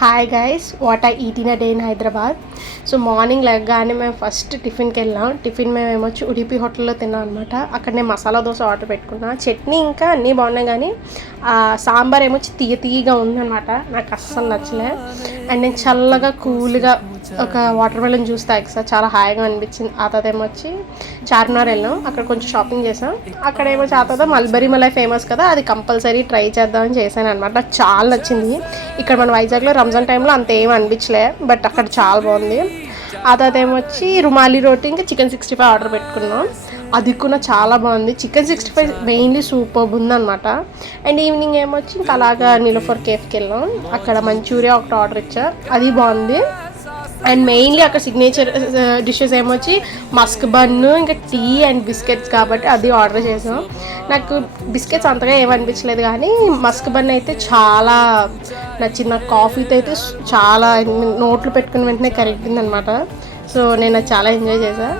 Hi guys, what I eat in a day in Hyderabad. So morning లెగ్గానే మేము first టిఫిన్కి వెళ్ళాం. టిఫిన్ మేము ఏమొచ్చి ఉడిపి హోటల్లో తిన్నాం అనమాట. అక్కడ నేను మసాలా దోశ ఆర్డర్ పెట్టుకున్నా. చట్నీ ఇంకా అన్నీ బాగున్నాయి, కానీ సాంబార్ ఏమొచ్చి తీయగా ఉందనమాట. నాకు అస్సలు నచ్చలే. అండ్ నేను చల్లగా కూల్గా ఒక వాటర్ మెలన్ జ్యూస్ తాగిసా, చాలా హాయిగా అనిపించింది. ఆ తర్వాత ఏమొచ్చి చార్మినార్ వెళ్ళాం. అక్కడ కొంచెం షాపింగ్ చేసాం. అక్కడ ఏమో ఆ తర్వాత మల్బరీ మలై ఫేమస్ కదా, అది కంపల్సరీ ట్రై చేద్దామని చేశాను అనమాట. నాకు చాలా నచ్చింది. ఇక్కడ మన వైజాగ్లో రంజాన్ టైంలో అంత ఏం అనిపించలే, బట్ అక్కడ చాలా బాగుంది. ఆ తర్వాత ఏమొచ్చి రుమాలి రోటీ ఇంకా చికెన్ 65 ఆర్డర్ పెట్టుకున్నాం. అది కూడా చాలా బాగుంది. చికెన్ 65 మెయిన్లీ సూపర్ ఉందన్నమాట. అండ్ ఈవినింగ్ ఏమొచ్చి ఇంకా అలాగా నిలోఫర్ కేఫ్కి వెళ్ళాం. అక్కడ మంచూరియా ఒకటి ఆర్డర్ ఇచ్చా, అది బాగుంది. అండ్ మెయిన్లీ అక్కడ సిగ్నేచర్ డిషెస్ ఏమొచ్చి మస్క్ బన్ను ఇంకా టీ అండ్ బిస్కెట్స్, కాబట్టి అది ఆర్డర్ చేసాం. నాకు బిస్కెట్స్ అంతగా ఏమనిపించలేదు, కానీ మస్క్ బన్ అయితే చాలా నచ్చింది. నాకు కాఫీతో అయితే చాలా నోట్లు పెట్టుకుని వెంటనే కరిగింది అనమాట. సో నేను అది చాలా ఎంజాయ్ చేశాను.